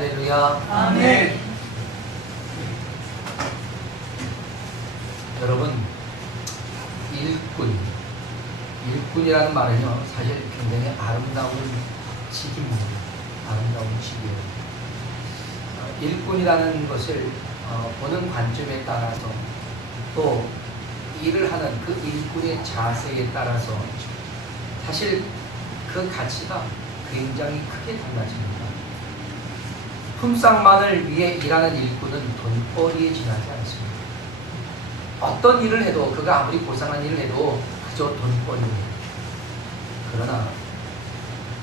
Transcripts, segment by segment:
할렐루야. 아멘. 여러분, 일꾼이라는 말은요, 사실 굉장히 아름다운 직입니다. 아름다운 직이에요. 일꾼이라는 것을 보는 관점에 따라서, 또 일을 하는 그 일꾼의 자세에 따라서 사실 그 가치가 굉장히 크게 달라집니다. 품삯만을 위해 일하는 일꾼은 돈벌이에 지나지 않습니다. 어떤 일을 해도, 그가 아무리 고상한 일을 해도 그저 돈벌이입니다. 그러나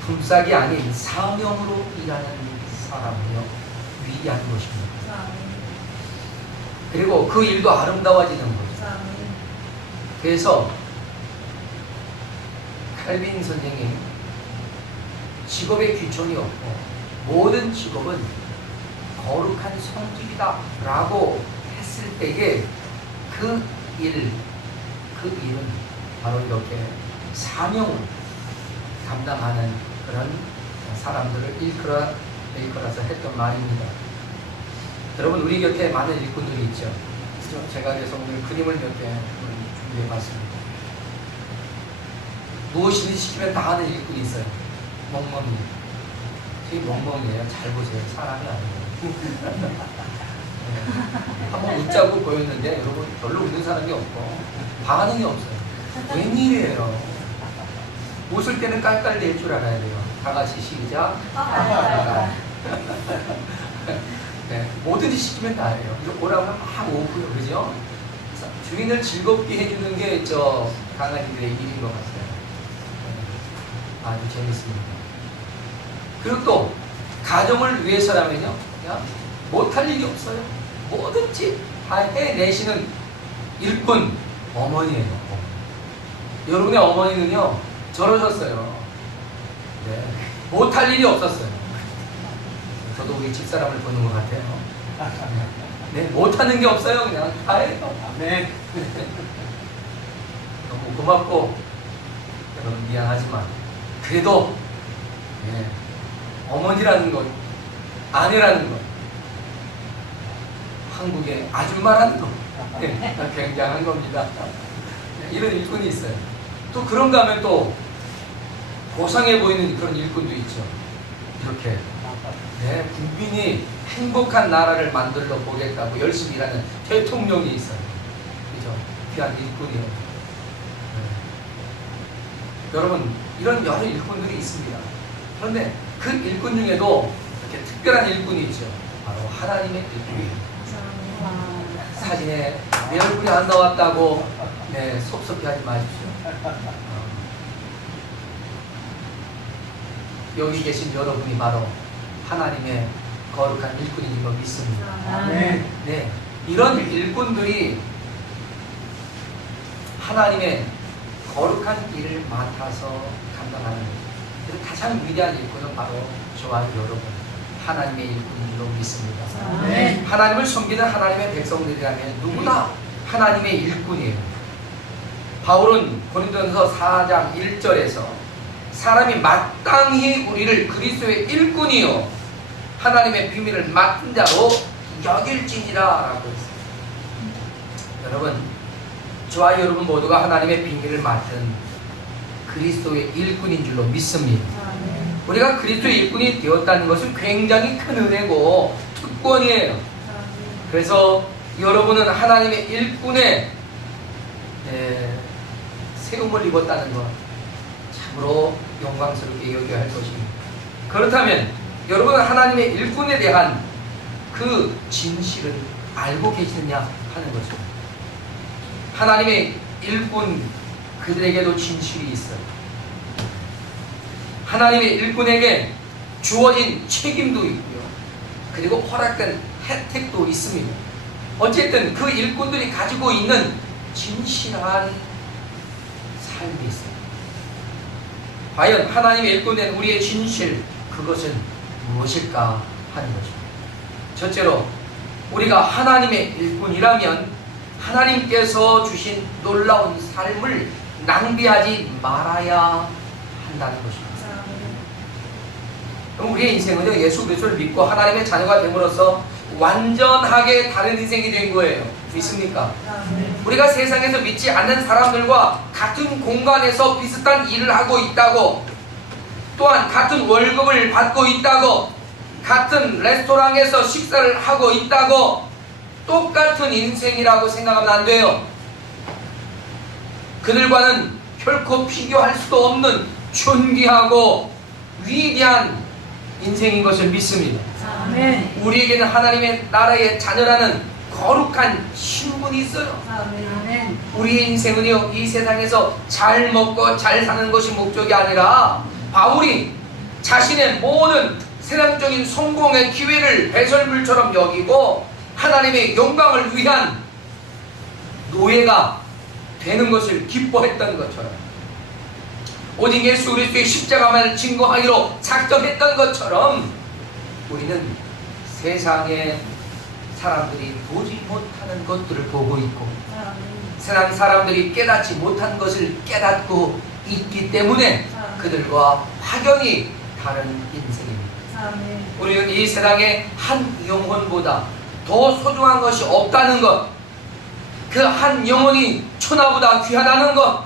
품삯이 아닌 사명으로 일하는 사람은요, 위대한 것입니다. 그리고 그 일도 아름다워지는 거죠. 그래서 칼빈 선생님, 직업에 귀천이 없고 모든 직업은 거룩한 성직이다 라고 했을 때에 그 일은 바로 이렇게 사명을 감당하는 그런 사람들을 일컬어서 했던 말입니다. 여러분, 우리 곁에 많은 일꾼들이 있죠. 제가 그래서 오늘 그림을 몇 개 준비해 봤습니다. 무엇이든 시키면 다 하는 일꾼이 있어요. 멍멍이. 되게 멍멍이에요. 잘 보세요. 사람이 아니에요. 네. 한번 웃자고 보였는데 여러분 별로 웃는 사람이 없고 반응이 없어요. 웬일이에요. 웃을 때는 깔깔 댈 줄 알아야 돼요. 다 같이 시작. 네, 뭐든지 시키면 다 해요. 이거 오라고 하면 막 오고요. 그죠? 주인을 즐겁게 해주는 게 저 강아지들의 일인 것 같아요. 네, 아주 재밌습니다. 그리고 또 가정을 위해서라면요, 그냥 못할 일이 없어요. 뭐든지 다 해내시는 일꾼 어머니예요. 여러분의 어머니는요, 저러셨어요. 네, 못할 일이 없었어요. 저도 우리 집사람을 보는 것 같아요. 네, 못하는 게 없어요. 그냥 다 해요. 네. 너무 고맙고 여러분 미안하지만 그래도 네, 어머니라는 것, 아내라는 것, 한국의 아줌마라는 것, 네, 굉장한 겁니다. 이런 일꾼이 있어요. 또 그런가 하면 또 고상해 보이는 그런 일꾼도 있죠. 이렇게 네, 국민이 행복한 나라를 만들어 보겠다고 열심히 일하는 대통령이 있어요. 그죠? 귀한 일꾼이에요. 네. 여러분, 이런 여러 일꾼들이 있습니다. 그런데 그 일꾼 중에도 이렇게 특별한 일꾼이 있죠. 바로 하나님의 일꾼이에요. 사진에 내 얼굴이 안 나왔다고 네, 섭섭해하지 마십시오. 여기 계신 여러분이 바로 하나님의 거룩한 일꾼인 걸 믿습니다. 네, 이런 일꾼들이 하나님의 거룩한 일을 맡아서 감당하는 거예요. 가장 위대한 일꾼은 바로 저와 여러분, 하나님의 일꾼인 줄 믿습니다. 하나님을 섬기는 하나님의 백성들이라면 누구나 하나님의 일꾼이에요. 바울은 고린도전서 4장 1절에서 사람이 마땅히 우리를 그리스도의 일꾼이요 하나님의 비밀을 맡은 자로 여길지니라 라고 했어요. 여러분, 저와 여러분 모두가 하나님의 비밀을 맡은 그리스도의 일꾼인 줄로 믿습니다. 우리가 그리스도의 일꾼이 되었다는 것은 굉장히 큰 은혜고 특권이에요. 그래서 여러분은 하나님의 일꾼의 세움을 입었다는 것 참으로 영광스럽게 여겨야 할 것입니다. 그렇다면 여러분은 하나님의 일꾼에 대한 그 진실을 알고 계시느냐 하는 것입니다. 하나님의 일꾼 그들에게도 진실이 있어요. 하나님의 일꾼에게 주어진 책임도 있고요. 그리고 허락된 혜택도 있습니다. 어쨌든 그 일꾼들이 가지고 있는 진실한 삶이 있어요. 과연 하나님의 일꾼된 우리의 진실, 그것은 무엇일까 하는 것입니다. 첫째로, 우리가 하나님의 일꾼이라면 하나님께서 주신 놀라운 삶을 낭비하지 말아야 한다는 것입니다. 그럼 우리의 인생은요, 예수 그리스도를 믿고 하나님의 자녀가 됨으로써 완전하게 다른 인생이 된 거예요. 믿습니까? 우리가 세상에서 믿지 않는 사람들과 같은 공간에서 비슷한 일을 하고 있다고, 또한 같은 월급을 받고 있다고, 같은 레스토랑에서 식사를 하고 있다고, 똑같은 인생이라고 생각하면 안 돼요. 그들과는 결코 비교할 수도 없는 존귀하고 위대한 인생인 것을 믿습니다. 아멘. 우리에게는 하나님의 나라의 자녀라는 거룩한 신분이 있어요. 아멘. 우리의 인생은요, 이 세상에서 잘 먹고 잘 사는 것이 목적이 아니라 바울이 자신의 모든 세상적인 성공의 기회를 배설물처럼 여기고 하나님의 영광을 위한 노예가 되는 것을 기뻐했던 것처럼, 오직 예수 그리스도의 십자가만을 증거하기로 작정했던 것처럼, 우리는 세상의 사람들이 보지 못하는 것들을 보고 있고 세상 사람들이 깨닫지 못한 것을 깨닫고 있기 때문에 그들과 확연히 다른 인생입니다. 우리는 이 세상에 한 영혼보다 더 소중한 것이 없다는 것, 그 한 영혼이 천하보다 귀하다는 것,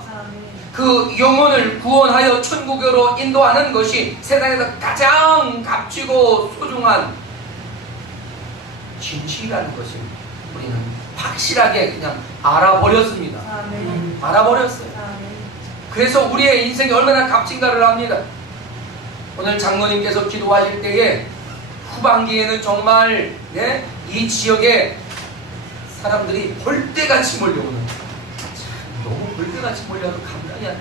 그 영혼을 구원하여 천국으로 인도하는 것이 세상에서 가장 값지고 소중한 진실이라는 것을 우리는 확실하게 그냥 알아버렸습니다. 알아버렸어요. 그래서 우리의 인생이 얼마나 값진가를 압니다. 오늘 장로님께서 기도하실 때에 후반기에는 정말 이 지역에 사람들이 벌떼같이 몰려오는, 너무 벌떼같이 몰려와서 감당이 안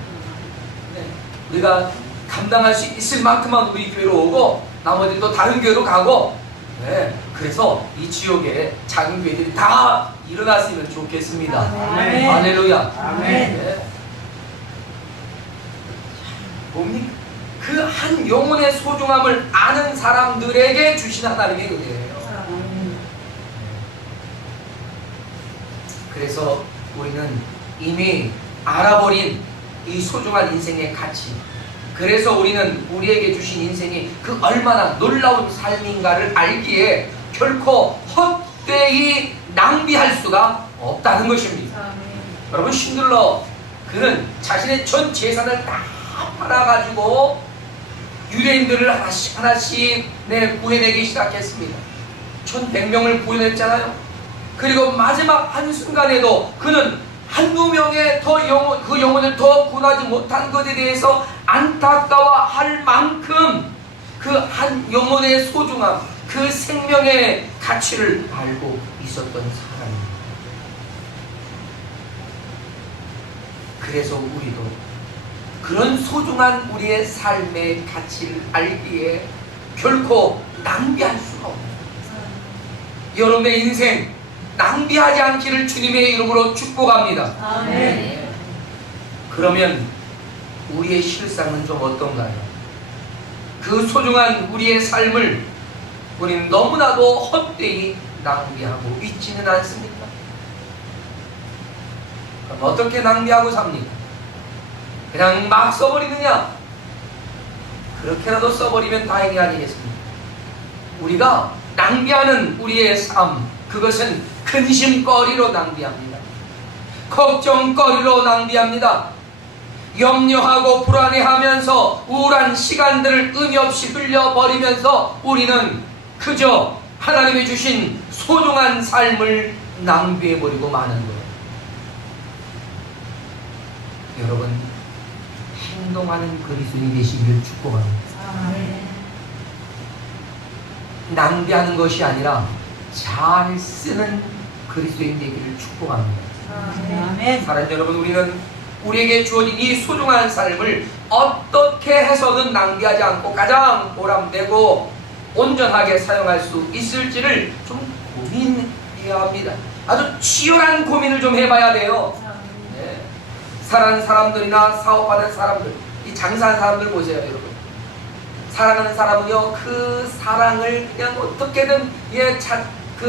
돼요. 우리가 감당할 수 있을 만큼만 우리 교회로 오고 나머지 또 다른 교회로 가고, 그래서 이 지역에 작은 교회들이 다 일어났으면 좋겠습니다. 아멘. 할렐루야. 아멘. 뭡니까? 그 한 영혼의 소중함을 아는 사람들에게 주신 하나님의 은혜예요. 그래서 우리는 이미 알아버린 이 소중한 인생의 가치, 그래서 우리는 우리에게 주신 인생이 그 얼마나 놀라운 삶인가를 알기에 결코 헛되이 낭비할 수가 없다는 것입니다. 여러분, 신들러 그는 자신의 전 재산을 다 팔아가지고 유대인들을 하나씩 하나씩 구해내기 시작했습니다. 1100명을 구해냈잖아요. 그리고 마지막 한순간에도 그는 한두 명의 그 영혼을 더 구원하지 못한 것에 대해서 안타까워할 만큼 그 한 영혼의 소중함, 그 생명의 가치를 알고 있었던 사람입니다. 그래서 우리도 그런 소중한 우리의 삶의 가치를 알기에 결코 낭비할 수가 없습니다. 여러분의 인생 낭비하지 않기를 주님의 이름으로 축복합니다. 아멘. 그러면 우리의 실상은 좀 어떤가요? 그 소중한 우리의 삶을 우리는 너무나도 헛되이 낭비하고 있지는 않습니까? 그럼 어떻게 낭비하고 삽니까? 그냥 막 써버리느냐? 그렇게라도 써버리면 다행이 아니겠습니까? 우리가 낭비하는 우리의 삶, 그것은 근심거리로 낭비합니다. 걱정거리로 낭비합니다. 염려하고 불안해하면서 우울한 시간들을 의미 없이 흘려버리면서 우리는 그저 하나님이 주신 소중한 삶을 낭비해버리고 마는 거예요. 여러분, 행동하는 그리스도인이 되시기를 축복합니다. 낭비하는 것이 아니라 잘 쓰는 그리스도인 되기를 축복합니다. 아멘. 사랑하는 여러분, 우리는 우리에게 주어진 이 소중한 삶을 어떻게 해서든 낭비하지 않고 가장 보람되고 온전하게 사용할 수 있을지를 좀 고민해야 합니다. 아주 치열한 고민을 좀 해봐야 돼요. 사랑하는 사람들이나 사업하는 사람들, 이 장사하는 사람들 보세요, 여러분. 사랑하는 사람은요, 그 사랑을 그냥 어떻게든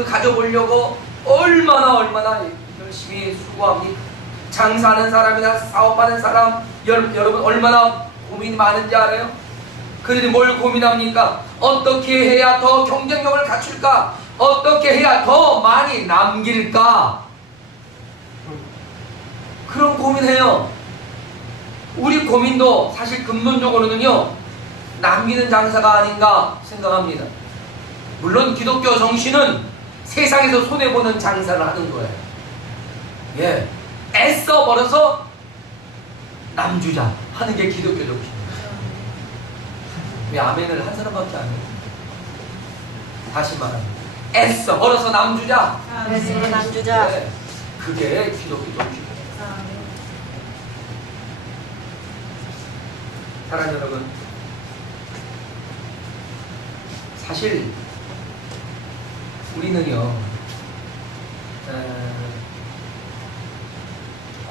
가져보려고 얼마나 열심히 수고합니다. 장사하는 사람이나 사업하는 사람, 여러분 얼마나 고민이 많은지 알아요? 그들이 뭘 고민합니까? 어떻게 해야 더 경쟁력을 갖출까? 어떻게 해야 더 많이 남길까? 그런 고민해요. 우리 고민도 사실 근본적으로는요, 남기는 장사가 아닌가 생각합니다. 물론 기독교 정신은 세상에서 손해보는 장사를 하는 거예요. 예, 애써 벌어서 남주자 하는 게 기독교 정신이에요. 왜 아멘을 한 사람밖에 안 해요? 다시 말합니다. 애써 벌어서 남주자. 그래서 남주자. 네, 그게 기독교 정신이에요. 사랑하는 여러분, 사실 우리는요,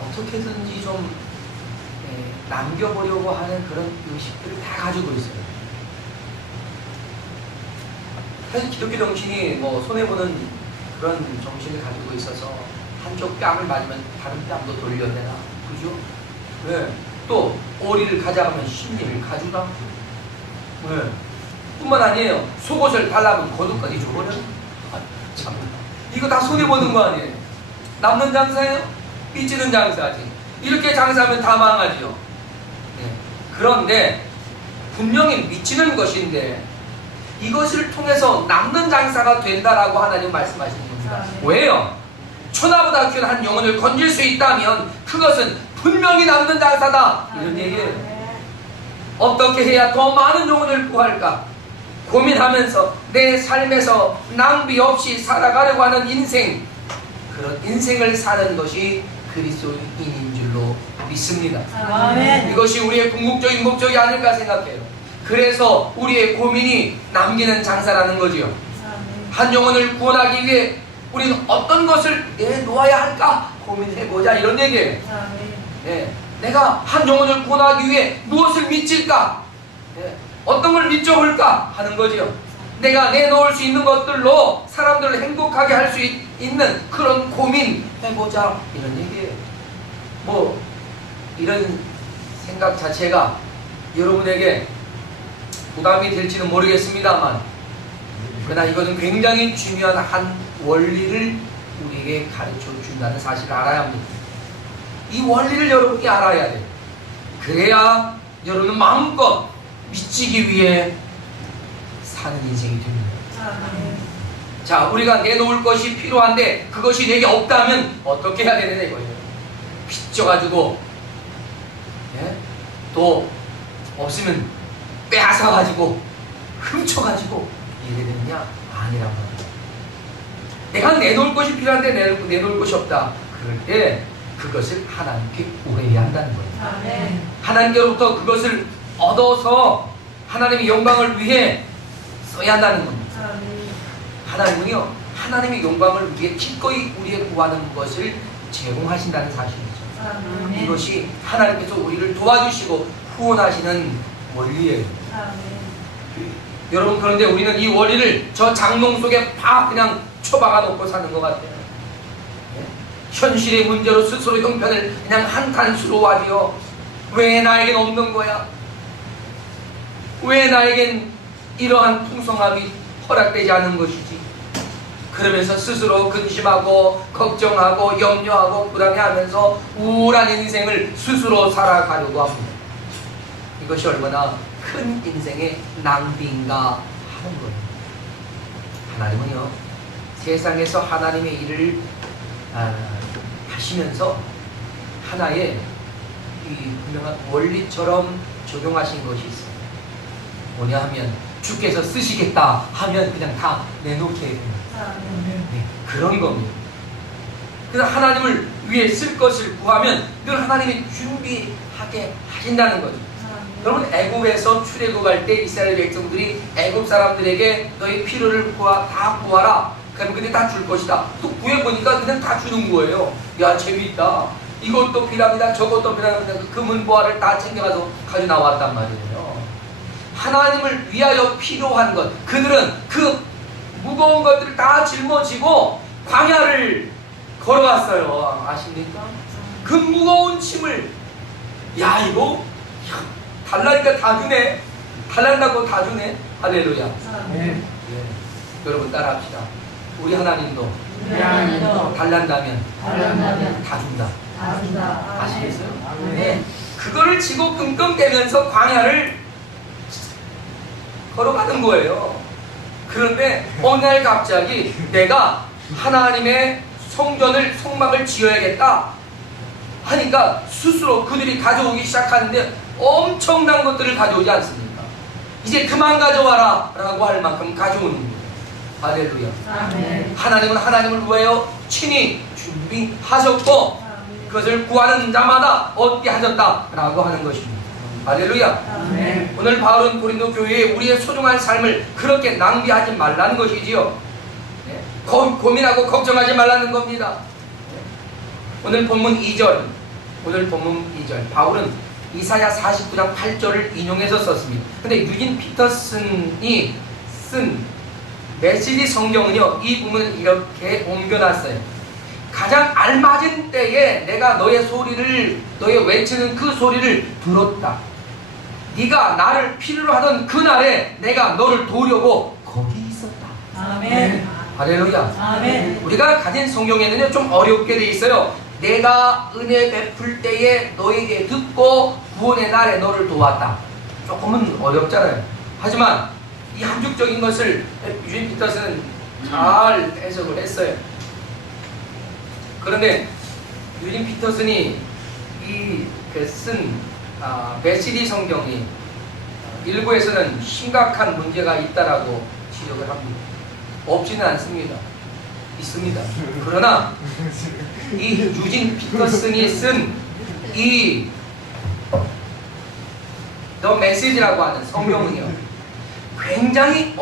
어떻게든지 좀 남겨보려고 하는 그런 의식들을 다 가지고 있어요. 사실 기독교 정신이 뭐 손해보는 그런 정신을 가지고 있어서 한쪽 뺨을 맞으면 다른 뺨도 돌려내라, 그죠? 네. 또 오리를 가져가면 신리를 가져라. 네. 뿐만 아니에요. 속옷을 달라면 겉옷까지 줘버려. 참, 이거 다 손해보는 거 아니에요? 남는 장사예요? 삐지는 장사지. 이렇게 장사하면 다 망하죠. 네. 그런데 분명히 미치는 것인데 이것을 통해서 남는 장사가 된다라고 하나님 말씀하시는 겁니다. 왜요? 천하보다 귀한 한 영혼을 건질 수 있다면 그것은 분명히 남는 장사다, 이런 얘기예요. 어떻게 해야 더 많은 영혼을 구할까 고민하면서 내 삶에서 낭비 없이 살아가려고 하는 인생, 그런 인생을 사는 것이 그리스도인인 줄로 믿습니다. 아멘. 이것이 우리의 궁극적인 목적이 아닐까 생각해요. 그래서 우리의 고민이 남기는 장사라는 거지요. 한 영혼을 구원하기 위해 우리는 어떤 것을 내놓아야 할까 고민해보자, 이런 얘기예요. 예, 내가 한 영혼을 구원하기 위해 무엇을 미칠까? 예, 어떤 걸 미쳐볼까 하는 거지요. 내가 내놓을 수 있는 것들로 사람들을 행복하게 할 수 있는 그런 고민 해보자, 이런 얘기예요. 뭐 이런 생각 자체가 여러분에게 부담이 될지는 모르겠습니다만, 그러나 이것은 굉장히 중요한 한 원리를 우리에게 가르쳐 준다는 사실을 알아야 합니다. 이 원리를 여러분이 알아야 돼요. 그래야 여러분은 마음껏 미치기 위해 사는 인생이 됩니다. 자, 우리가 내놓을 것이 필요한데 그것이 내게 없다면 어떻게 해야 되느냐 이거예요. 빚져가지고, 예? 또 없으면 빼앗아가지고 훔쳐가지고 이래야 되느냐? 아니란 말이에요. 내가 내놓을 것이 필요한데 내놓을 것이 없다. 그럴 때 그것을 하나님께 구해야 한다는 거예요. 아멘. 하나님께로부터 그것을 얻어서 하나님의 영광을 위해 써야 한다는 겁니다. 하나님은요, 하나님의 영광을 위해 기꺼이 우리의 구하는 것을 제공하신다는 사실이죠. 아멘. 이것이 하나님께서 우리를 도와주시고 후원하시는 원리예요. 여러분, 그런데 우리는 이 원리를 저 장롱 속에 다 그냥 처박아 놓고 사는 것 같아요. 예? 현실의 문제로 스스로 형편을 그냥 한탄스러워 하지요. 왜 나에겐 없는 거야? 왜 나에겐 이러한 풍성함이 허락되지 않은 것이지? 그러면서 스스로 근심하고 걱정하고 염려하고 부담해하면서 우울한 인생을 스스로 살아가려고 합니다. 이것이 얼마나 큰 인생의 낭비인가 하는 거예요. 하나님은요, 세상에서 하나님의 일을 하시면서 하나의 이 분명한 원리처럼 적용하신 것이 있어요. 뭐냐 하면 주께서 쓰시겠다 하면 그냥 다 내놓게 됩니다. 네, 그런 겁니다. 그래서 하나님을 위해 쓸 것을 구하면 늘 하나님이 준비하게 하신다는 거죠. 여러분, 애굽에서 출애굽할 때 이스라엘 백성들이 애굽 사람들에게 너희 필요를 다 구하라. 그러면 근데 다 줄 것이다. 또 구해보니까 그냥 다 주는 거예요. 야, 재밌다. 이것도 필요합니다. 저것도 필요합니다. 금은 보화를 다 챙겨가서 가지고 나왔단 말이에요. 하나님을 위하여 필요한 것, 그들은 그 무거운 것들을 다 짊어지고 광야를 걸어왔어요. 아십니까? 그 무거운 짐을, 야, 이거 달라니까 다 주네, 달란다고 다 주네, 할렐루야. 아멘. 예. 여러분 따라합시다. 우리 하나님도 우리 하나님도 달란다면 달란다면 다 준다. 다 준다. 아시겠어요? 아멘. 그거를 지고 끙끙대면서 광야를 걸어가는 거예요. 그런데 어느 날 갑자기 내가 하나님의 성막을 지어야겠다 하니까 스스로 그들이 가져오기 시작하는데 엄청난 것들을 가져오지 않습니까? 이제 그만 가져와라 라고 할 만큼 가져오는 거예요. 할렐루야. 아멘. 하나님은 하나님을 위하여 친히 준비하셨고 그것을 구하는 자마다 얻게 하셨다라고 하는 것입니다. 할렐루야. 아멘. 오늘 바울은 고린도 교회에 우리의 소중한 삶을 그렇게 낭비하지 말라는 것이지요. 네. 고민하고 걱정하지 말라는 겁니다. 네. 오늘 본문 2절 바울은 이사야 49장 8절을 인용해서 썼습니다. 근데 유진 피터슨이 쓴 메시지 성경은요, 이 부분을 이렇게 옮겨놨어요. 가장 알맞은 때에 내가 너의 외치는 그 소리를 들었다. 네가 나를 필요로 하던 그날에 내가 너를 도우려고 거기 있었다. 아멘. 할렐루야. 아멘. 우리가 가진 성경에는요 좀 어렵게 돼 있어요. 내가 은혜 베풀 때에 너에게 듣고 구원의 날에 너를 도왔다. 조금은 어렵잖아요. 하지만 이 함축적인 것을 유진 피터스는 잘 해석을 했어요. 그런데 유진 피터슨이 쓴 메시지 성경이 일부에서는 심각한 문제가 있다라고 지적을 합니다. 없지는 않습니다. 있습니다. 그러나 이 유진 피터슨이 쓴 이 더 메시지라고 하는 성경은요 굉장히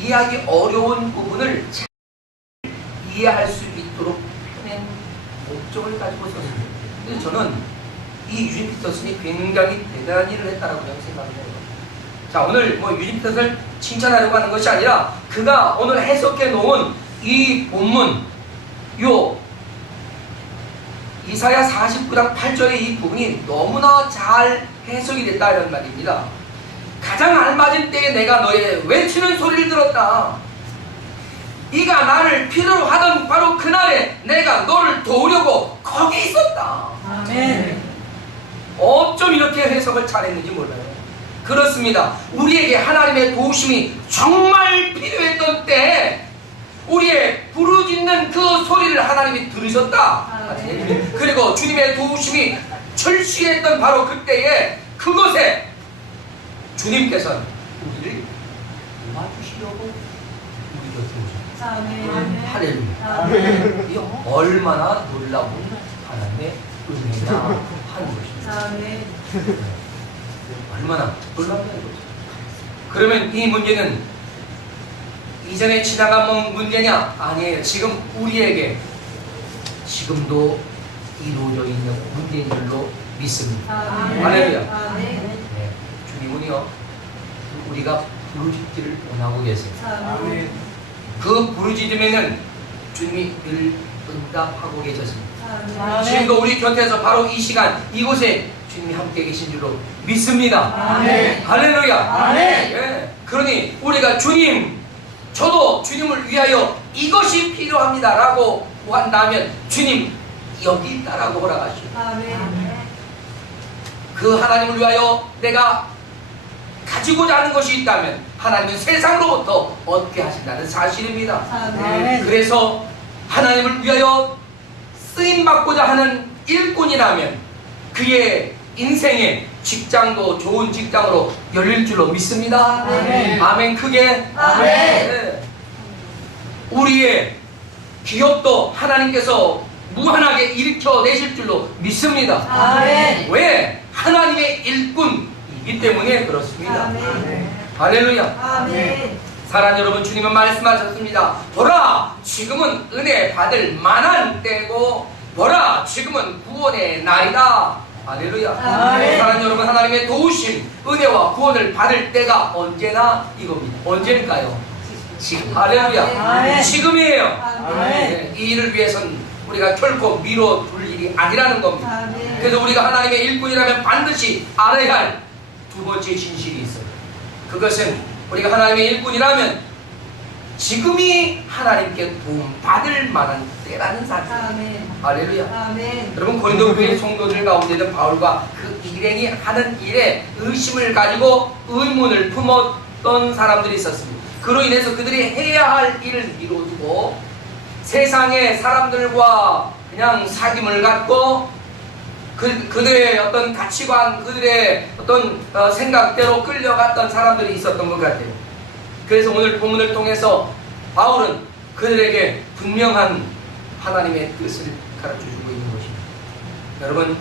이해하기 어려운 부분을 잘 이해할 수 있도록 펴낸 목적을 가지고 썼습니다. 근데 저는 이 유진 피터슨이 굉장히 대단한 일을 했다라고 생각해요. 자, 오늘 유진 피터슨을 칭찬하려고 하는 것이 아니라 그가 오늘 해석해 놓은 이 본문 이사야 49장 8절의 이 부분이 너무나 잘 해석이 됐다 이런 말입니다. 가장 알맞은 때에 내가 너의 외치는 소리를 들었다. 네가 나를 필요로 하던 바로 그날에 내가 너를 도우려고 거기 있었다. 아멘. 어쩜 이렇게 해석을 잘했는지 몰라요. 그렇습니다. 우리에게 하나님의 도우심이 정말 필요했던 때에 우리의 부르짖는 그 소리를 하나님이 들으셨다. 그리고 주님의 도우심이 철시했던 바로 그때에 그것에 주님께서는 우리를 도와주시려고 우리 곁에 오셨다. 아멘. 할렐루야. 아멘. 이 얼마나 놀라운 하나님의 은혜냐 하는 것입니다. 아멘. 얼마나 놀랍다는 거죠. 그러면 이 문제는 이전에 지나간 문제냐? 아니에요. 지금 우리에게 지금도 이루어져 있는 문제인 줄로 믿습니다. 아멘. 할렐루야. 아멘. 네, 주님은요 우리가 부르짖기를 원하고 계세요. 아멘. 그 부르짖음에는 주님이 늘 응답하고 계셨습니다. 아멘. 지금도 우리 곁에서 바로 이 시간 이곳에 주님이 함께 계신 줄로 믿습니다. 아멘. 할렐루야. 아멘. 예. 그러니 우리가 저도 주님을 위하여 이것이 필요합니다 라고 한다면 주님 여기 있다라고 허락하시오. 아멘. 그 하나님을 위하여 내가 가지고자 하는 것이 있다면 하나님은 세상으로부터 얻게 하신다는 사실입니다. 아멘. 그래서 하나님을 위하여 쓰임받고자 하는 일꾼이라면 그의 인생의 직장도 좋은 직장으로 열릴 줄로 믿습니다. 아멘. 아멘. 크게 아멘. 네. 우리의 기업도 하나님께서 무한하게 일으켜내실 줄로 믿습니다. 아멘. 왜? 하나님의 일꾼이기 때문에 그렇습니다. 아멘. 할렐루야. 아멘. 사랑하는 여러분, 주님은 말씀하셨습니다. 보라, 지금은 은혜 받을 만한 때고 보라, 지금은 구원의 날이다. 할렐루야. 아멘. 사랑하는 여러분, 하나님의 도우심, 은혜와 구원을 받을 때가 언제나 이겁니다. 언제일까요? 지금. 할렐루야. 아멘. 지금이에요. 아멘. 네, 이 일을 위해서는 우리가 결코 미뤄둘 일이 아니라는 겁니다. 아멘. 그래서 우리가 하나님의 일꾼이라면 반드시 알아야 할 두 번째 진실이 있어요. 그것은 우리가 하나님의 일꾼이라면 지금이 하나님께 도움 받을 만한 때라는 사실. 아멘. 할렐루야. 아멘. 여러분, 고린도 교회 성도들 가운데는 바울과 그 일행이 하는 일에 의심을 가지고 의문을 품었던 사람들이 있었습니다. 그로 인해서 그들이 해야 할 일을 미뤄두고 세상의 사람들과 그냥 사귐을 갖고 그들의 어떤 가치관, 그들의 어떤 생각대로 끌려갔던 사람들이 있었던 것 같아요. 그래서 오늘 본문을 통해서 바울은 그들에게 분명한 하나님의 뜻을 가르쳐주고 있는 것입니다. 여러분,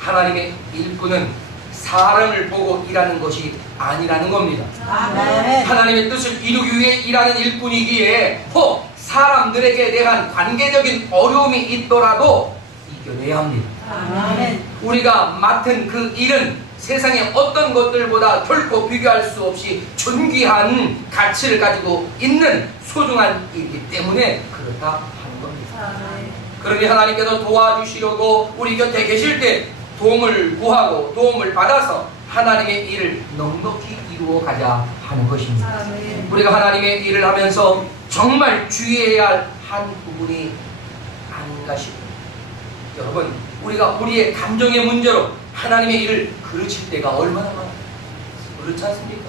하나님의 일꾼은 사람을 보고 일하는 것이 아니라는 겁니다. 아멘. 하나님의 뜻을 이루기 위해 일하는 일꾼이기에 혹 사람들에게 대한 관계적인 어려움이 있더라도 이겨내야 합니다. 아멘. 우리가 맡은 그 일은 세상의 어떤 것들보다 결코 비교할 수 없이 존귀한 가치를 가지고 있는 소중한 일이기 때문에 그렇다 하는 겁니다. 아멘. 그러니 하나님께서 도와주시려고 우리 곁에 계실 때 도움을 구하고 도움을 받아서 하나님의 일을 넉넉히 이루어 가자 하는 것입니다. 아멘. 우리가 하나님의 일을 하면서 정말 주의해야 할 한 부분이 아닌가 싶어요. 여러분, 우리가 우리의 감정의 문제로 하나님의 일을 그르칠 때가 얼마나 많아요. 그렇지 않습니까?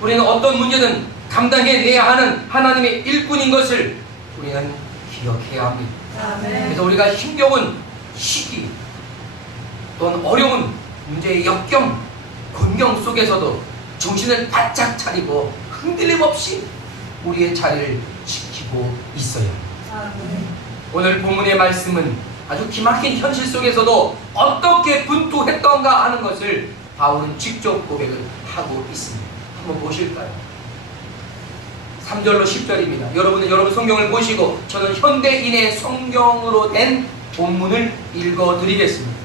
우리는 어떤 문제든 감당해내야 하는 하나님의 일꾼인 것을 우리는 기억해야 합니다. 아멘. 그래서 우리가 힘겨운 시기 또는 어려운 문제의 역경, 곤경 속에서도 정신을 바짝 차리고 흔들림 없이 우리의 자리를 지키고 있어야 합니다. 아멘. 오늘 본문의 말씀은 아주 기막힌 현실 속에서도 어떻게 분투했던가 하는 것을 바울은 직접 고백을 하고 있습니다. 한번 보실까요? 3절로 10절입니다. 여러분은 여러분 성경을 보시고 저는 현대인의 성경으로 된 본문을 읽어드리겠습니다.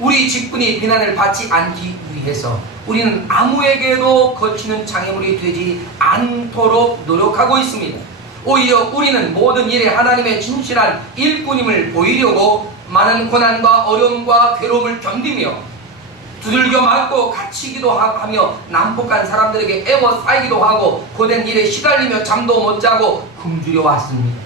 우리 직분이 비난을 받지 않기 위해서 우리는 아무에게도 거치는 장애물이 되지 않도록 노력하고 있습니다. 오히려 우리는 모든 일에 하나님의 진실한 일꾼임을 보이려고 많은 고난과 어려움과 괴로움을 견디며 두들겨 맞고 갇히기도 하며 난폭한 사람들에게 애워싸이기도 하고 고된 일에 시달리며 잠도 못 자고 굶주려 왔습니다.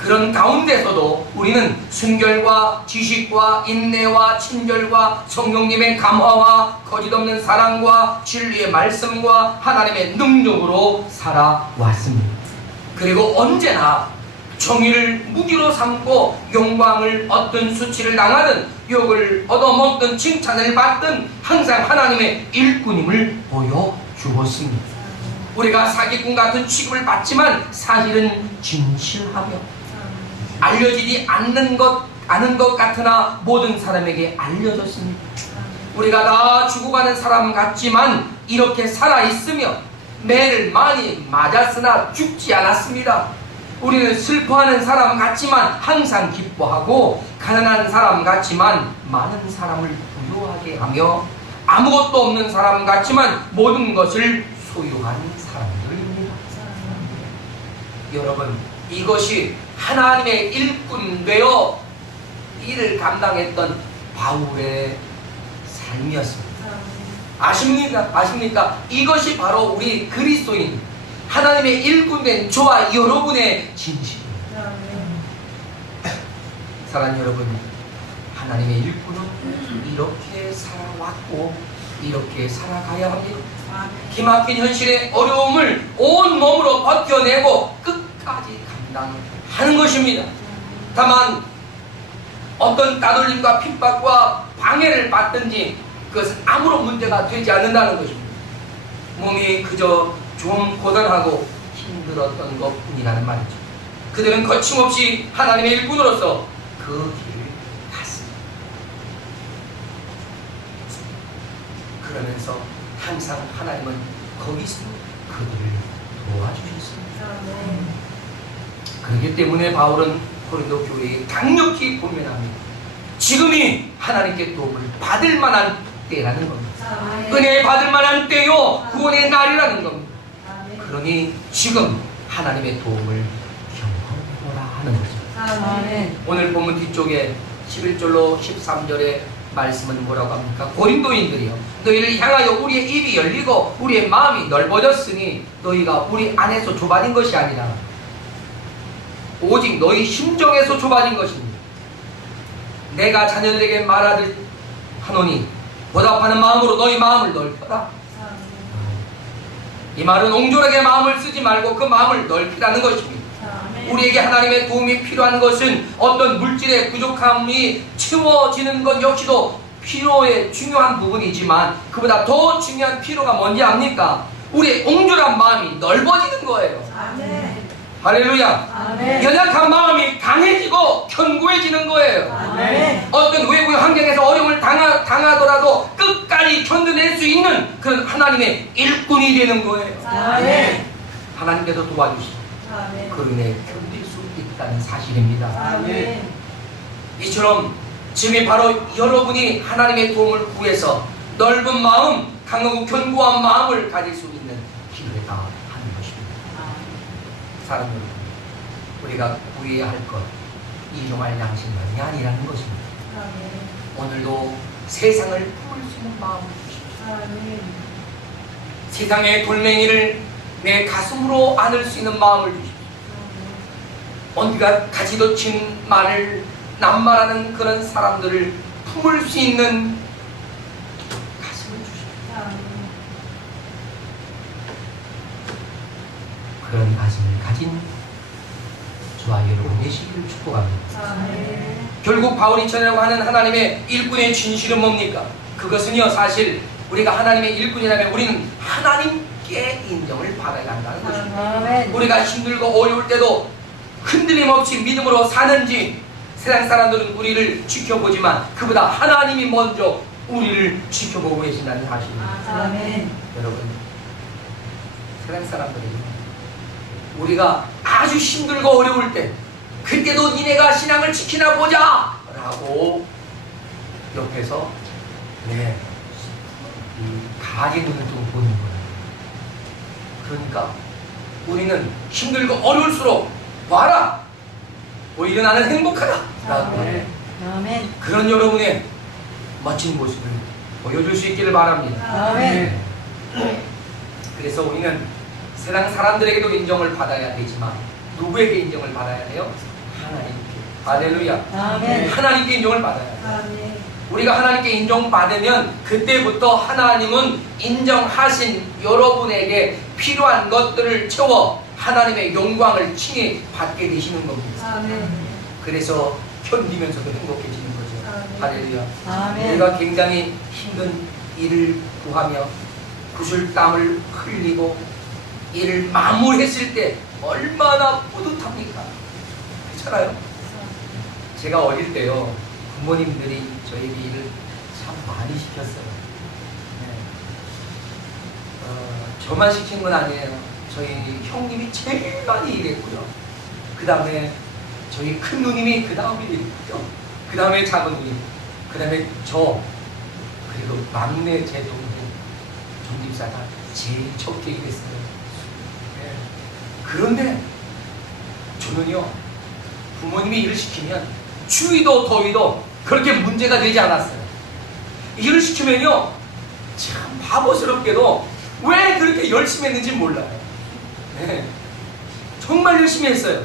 그런 가운데서도 우리는 순결과 지식과 인내와 친절과 성령님의 감화와 거짓없는 사랑과 진리의 말씀과 하나님의 능력으로 살아왔습니다. 그리고 언제나 정의를 무기로 삼고 영광을 얻든 수치를 당하든 욕을 얻어먹든 칭찬을 받든 항상 하나님의 일꾼임을 보여주었습니다. 우리가 사기꾼 같은 취급을 받지만 사실은 진실하며 알려지지 아는 것 같으나 모든 사람에게 알려졌습니다. 우리가 다 죽어가는 사람 같지만 이렇게 살아있으며 매를 많이 맞았으나 죽지 않았습니다. 우리는 슬퍼하는 사람 같지만 항상 기뻐하고 가난한 사람 같지만 많은 사람을 부유하게 하며 아무것도 없는 사람 같지만 모든 것을 소유한 사람들입니다. 여러분, 이것이 하나님의 일꾼 되어 일을 감당했던 바울의 삶이었습니다. 아십니까? 이것이 바로 우리 그리스도인 하나님의 일꾼된 저와 여러분의 진실입니다. 사랑하는 여러분, 하나님의 일꾼은 이렇게 살아왔고 이렇게 살아가야 합니다. 기막힌 현실의 어려움을 온 몸으로 버텨내고 끝까지 감당하는 것입니다. 다만 어떤 따돌림과 핍박과 방해를 받든지 그것은 아무런 문제가 되지 않는다는 것입니다. 몸이 그저 좀 고단하고 힘들었던 것뿐이라는 말이죠. 그들은 거침없이 하나님의 일꾼으로서 그 길을 갔습니다. 그러면서 항상 하나님은 거기서 그들을 도와주셨습니다. 그렇기 때문에 바울은 고린도 교회에 강력히 권면합니다. 지금이 하나님께 도움을 받을 만한 때라는 겁니다. 은혜 받을 만한 때요, 구원의 날이라는 겁니다. 그러니 지금 하나님의 도움을 경험해보라 하는 거죠. 오늘 본문 뒤쪽에 11절로 13절에 말씀은 뭐라고 합니까? 고린도인들이요, 너희를 향하여 우리의 입이 열리고 우리의 마음이 넓어졌으니 너희가 우리 안에서 좁아진 것이 아니라 오직 너희 심정에서 좁아진 것입니다. 내가 자녀들에게 말하듯 하노니 보답하는 마음으로 너희 마음을 넓혀라. 이 말은 옹졸하게 마음을 쓰지 말고 그 마음을 넓히라는 것입니다. 우리에게 하나님의 도움이 필요한 것은 어떤 물질의 부족함이 채워지는 것 역시도 필요의 중요한 부분이지만 그보다 더 중요한 필요가 뭔지 압니까? 우리의 옹졸한 마음이 넓어지는 거예요. 아멘. 할렐루야. 아멘. 연약한 마음이 강해지고 견고해지는 거예요. 아멘. 어떤 외부의 환경에서 어려움을 당하더라도 끝까지 견뎌낼 수 있는 그런 하나님의 일꾼이 되는 거예요. 아멘. 하나님께서 도와주시고 아멘. 그로 인해 견딜 수 있다는 사실입니다. 아멘. 이처럼 지금 바로 여러분이 하나님의 도움을 구해서 넓은 마음, 강하고 견고한 마음을 가질 수 있는 기회가 하는 것입니다. 사랑 여러분, 우리가 구해야 할 것, 일용할 양식만이 아니라는 것입니다. 오늘도 세상을 품을 수 있는 마음을 주십시오. 세상의 돌멩이를 내 가슴으로 안을 수 있는 마음을 주십시오. 온갖 가지도친 말을 낱말하는 그런 사람들을 품을 수 있는 가슴을 주십시오. 그런 가슴을 가진 저와 여러분 되시기를 축복합니다. 결국 바울이 전하려고 하는 하나님의 일꾼의 진실은 뭡니까? 그것은요, 사실 우리가 하나님의 일꾼이라면 우리는 하나님께 인정을 받아야 한다는 것입니다. 우리가 힘들고 어려울 때도 흔들림 없이 믿음으로 사는지 세상 사람들은 우리를 지켜보지만 그보다 하나님이 먼저 우리를 지켜보고 계신다는 사실입니다. 아멘. 여러분, 세상 사람들은 우리가 아주 힘들고 어려울 때 그때도 니네가 신앙을 지키나 보자 라고 옆에서 이 가게 눈을 좀 보는 거예요. 그러니까 우리는 힘들고 어려울수록 와라, 오히려 나는 행복하다 라고 아멘. 아멘. 그런 여러분의 멋진 모습을 보여줄 수 있기를 바랍니다. 아멘. 그래서 우리는 세상 사람들에게도 인정을 받아야 되지만 누구에게 인정을 받아야 돼요? 하나님께. 할렐루야. 아멘. 하나님께 인정을 받아야 돼요. 아멘. 우리가 하나님께 인정받으면 그때부터 하나님은 인정하신 여러분에게 필요한 것들을 채워 하나님의 영광을 친히 받게 되시는 겁니다. 아멘. 그래서 견디면서도 행복해지는 거죠. 아멘. 할렐루야. 아멘. 우리가 굉장히 힘든 일을 구하며 구슬땀을 흘리고 일을 마무리했을 때 얼마나 뿌듯합니까? 그렇잖아요. 제가 어릴 때요, 부모님들이 저에게 일을 참 많이 시켰어요. 저만 시킨 건 아니에요. 저희 형님이 제일 많이 일했고요. 그 다음에 저희 큰 누님이 그 다음에 일했고요. 그 다음에 작은 누님, 그 다음에 저, 그리고 막내 제 동생 정집사가 제일 적게 일했어요. 그런데 저는요, 부모님이 일을 시키면 추위도 더위도 그렇게 문제가 되지 않았어요. 일을 시키면요, 참 바보스럽게도 왜 그렇게 열심히 했는지 몰라요. 정말 열심히 했어요.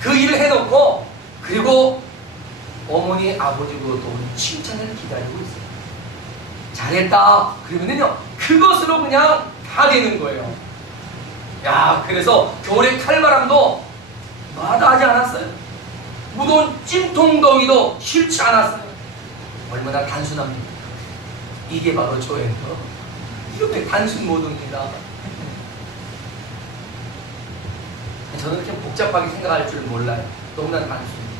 그 일을 해놓고 그리고 어머니 아버지로부터 칭찬을 기다리고 있어요. 잘했다 그러면요, 그것으로 그냥 다 되는 거예요. 야, 그래서 겨울에 칼바람도 마다하지 않았어요. 무더운 찜통더위도 싫지 않았어요. 얼마나 단순합니까? 이게 바로 저예요. 이렇게 단순 모드입니다. 저는 그렇게 복잡하게 생각할 줄 몰라요. 너무나 단순해요.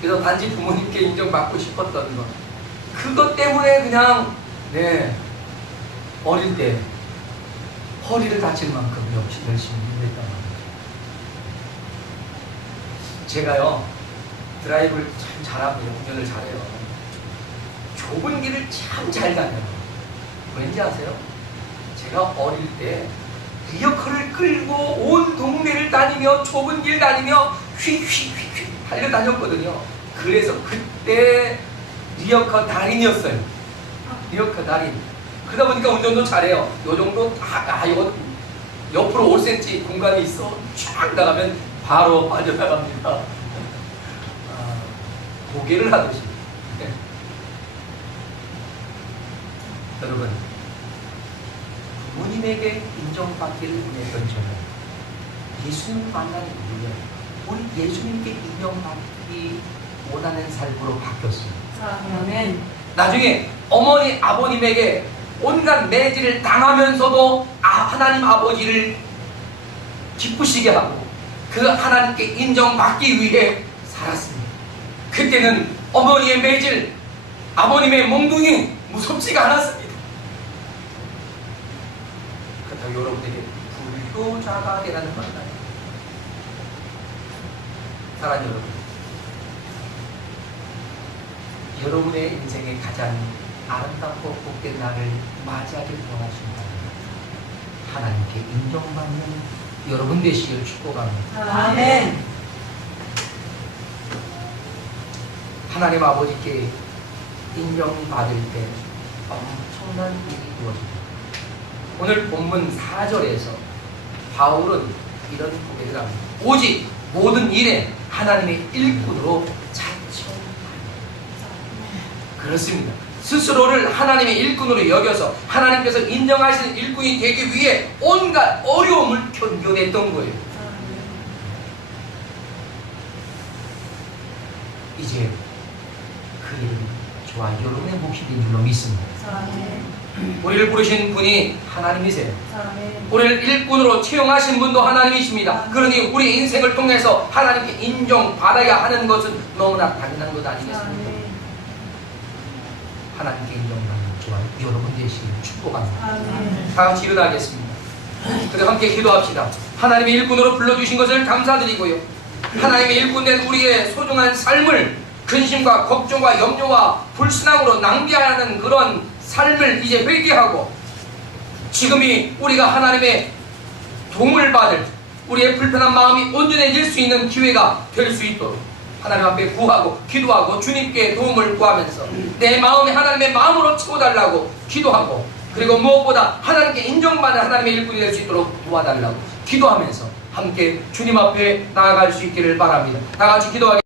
그래서 단지 부모님께 인정받고 싶었던 것, 그것 때문에 그냥 어릴 때 허리를 다칠 만큼 역시 열심히 일했단 말이에요. 제가요, 드라이브를 참 잘합니다. 운전을 잘해요. 좁은 길을 참 잘 다녀요. 왠지 아세요? 제가 어릴 때 리어커를 끌고 온 동네를 다니며 좁은 길 다니며 휘휘휘휘 달려다녔거든요. 그래서 그때 리어커 달인이었어요. 리어커 달인. 그러다 보니까 운전도 잘해요. 요 정도 이거 옆으로 5cm 공간이 있어. 쫙 나가면 바로 빠져나갑니다. 고개를 하듯이. 여러분, 부모님에게 인정받기를 원했던 저는 예수님을 만난 이후에 우리 예수님께 인정받기 원하는 삶으로 바뀌었습니다. 아멘. 나중에 어머니 아버님에게 온갖 매질을 당하면서도 하나님 아버지를 기쁘시게 하고 그 하나님께 인정받기 위해 살았습니다. 그때는 어머니의 매질, 아버님의 몽둥이 무섭지가 않았습니다. 그렇다고 여러분에게 불효자가 되라는 건 아니에요. 사랑하는 여러분, 여러분의 인생의 가장 아름답고 복된 날을 맞이하길 원하신다면 하나님께 인정받는 여러분 되시길 축복합니다. 아멘. 하나님 아버지께 인정받을 때 엄청난 일이 이루어집니다. 오늘 본문 4절에서 바울은 이런 고백을 합니다. 오직 모든 일에 하나님의 일꾼으로 자청합니다. 그렇습니다. 스스로를 하나님의 일꾼으로 여겨서 하나님께서 인정하시는 일꾼이 되기 위해 온갖 어려움을 견뎌냈던 거예요. 이제 그 일은 저와 여러분의 몫이 된 줄로 믿습니다. 우리를 부르신 분이 하나님이세요. 우리를 일꾼으로 채용하신 분도 하나님이십니다. 그러니 우리 인생을 통해서 하나님께 인정받아야 하는 것은 너무나 당연한 것 아니겠습니까? 하나님께 인정받는 저와 여러분 되시길 축복합니다. 다 같이 일어나겠습니다. 그래서 함께 기도합시다. 하나님의 일꾼으로 불러주신 것을 감사드리고요. 하나님의 일꾼된 우리의 소중한 삶을 근심과 걱정과 염려와 불신앙으로 낭비하는 그런 삶을 이제 회개하고 지금이 우리가 하나님의 도움을 받을 우리의 불편한 마음이 온전해질 수 있는 기회가 될 수 있도록 하나님 앞에 구하고 기도하고 주님께 도움을 구하면서 내 마음이 하나님의 마음으로 채워달라고 기도하고 그리고 무엇보다 하나님께 인정받는 하나님의 일꾼이 될 수 있도록 도와달라고 기도하면서 함께 주님 앞에 나아갈 수 있기를 바랍니다. 다 같이 기도하겠습니다.